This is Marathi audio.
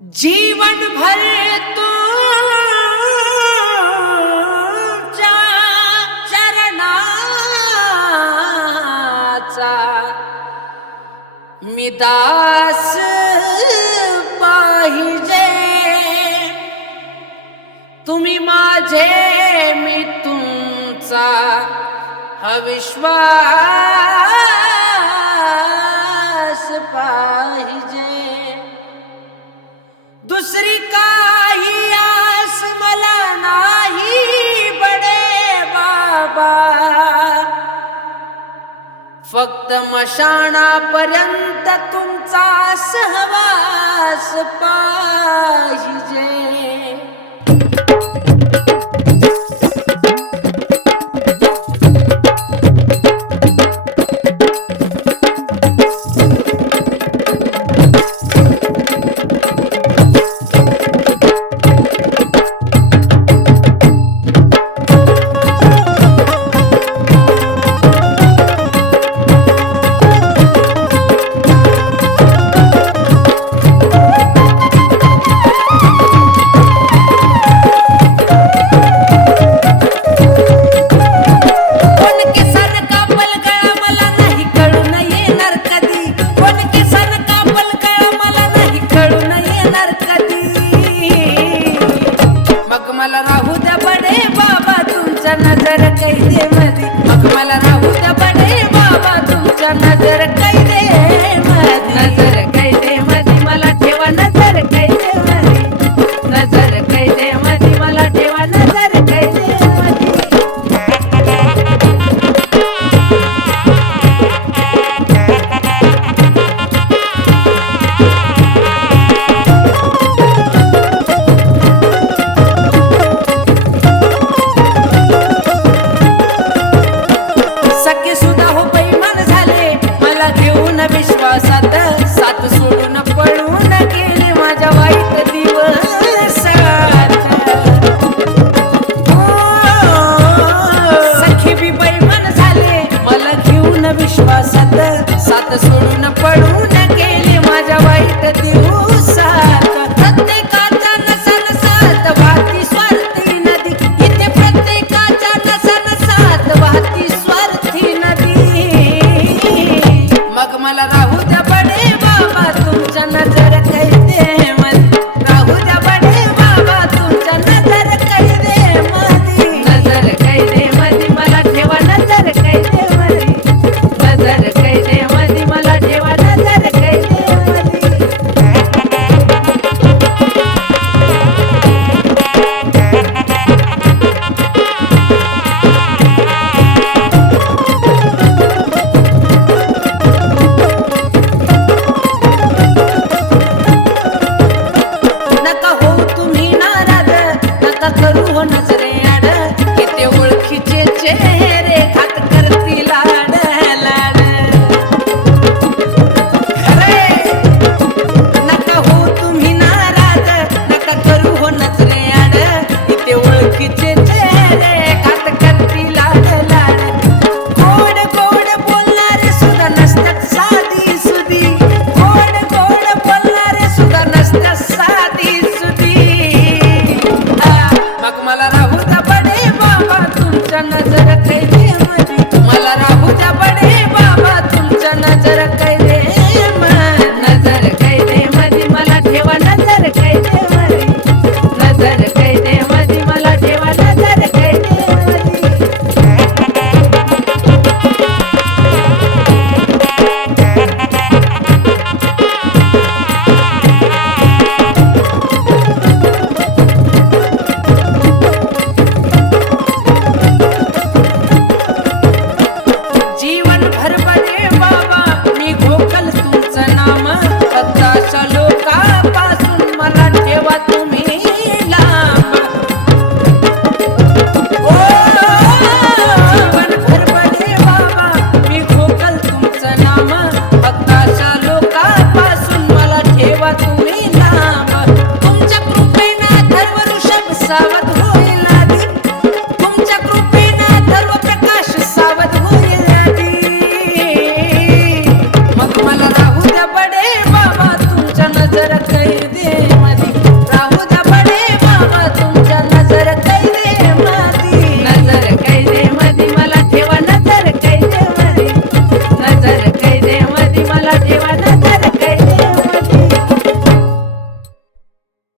जीवन भर तुझ्या चरणाचा मी दास पाहिजे। तुम्ही माझे मी तुमचा हा विश्वास पाहिजे। दुसरी काही आस मला नाही बडे बाबा, फक्त मशाणापर्यंत तुमचा सहवास पाहिजे। मला राहू द्या बडे बाबा तुमच्या नजर कैदे मधी, मग मला राहू द्या बडे बाबा तुमच्या नजर कैदे मधी। नजर कैदे मधी मला ठेवा, नजर कैदे मधी, नजर कैदे मधी मला ठेवा, नजर कैदे मधी। विश्वासात साथ सोडून पळून गेले माझ्या वाईट दिवसात। सखी बी बैमान झाले मला घेऊन विश्वासात, साथ सोडून पळून गेले माझ्या वाईट दिवसात। प्रत्येकाच्या नसा-नसात वाहती स्वार्थी नदी, इथे प्रत्येकाच्या नसा-नसात वाहती स्वार्थी नदी। मग मला राहू द्या बडे बाबा तुमच्या नजर कैदे मधी, राहू द्या बडे बाबा तुमच्या नजर कैदे मधी। नजर कैदे मधी मला ठेवा, नजर कैदे मधी, नजर कैदे मधी मला ठेवा, नजर कैदे मधी। करू हो नजरे आड, किती ओळखीचे चेहरे घात करतील लाड लाड। अरे नका हो तुम्ही नाराज, नका करू हो नजरे आड, किती ओळखीचे चेहरे घात करतील लाड लाड। गोड गोड बोलणारे सुद्धा नसतात साधी सुधी, गोड गोड बोलणारे सुद्धा नसतात साधी सुधी। मग मला राहू द्या बडे बाबा तुमच्या नजर कैदे मधी, मला राहू द्या बडे बाबा तुमच्या नजर कैदे मधी। नजर कैदे मधी मला ठेवा, नजर कैदे मधी, नजर कैदे मधी मला ठेवा, नजर कैदे मधी। जीवन भर बडे बाबा मी घोकल तुमचं नाम, सत्ताच्या लोकांपासून मला ठेवा तुम्ही लांब। ओ जीवन भर बडे बाबा मी घोकल तुमचं नाम, सत्ताच्या लोकांपासून मला ठेवा तुम्ही लांब।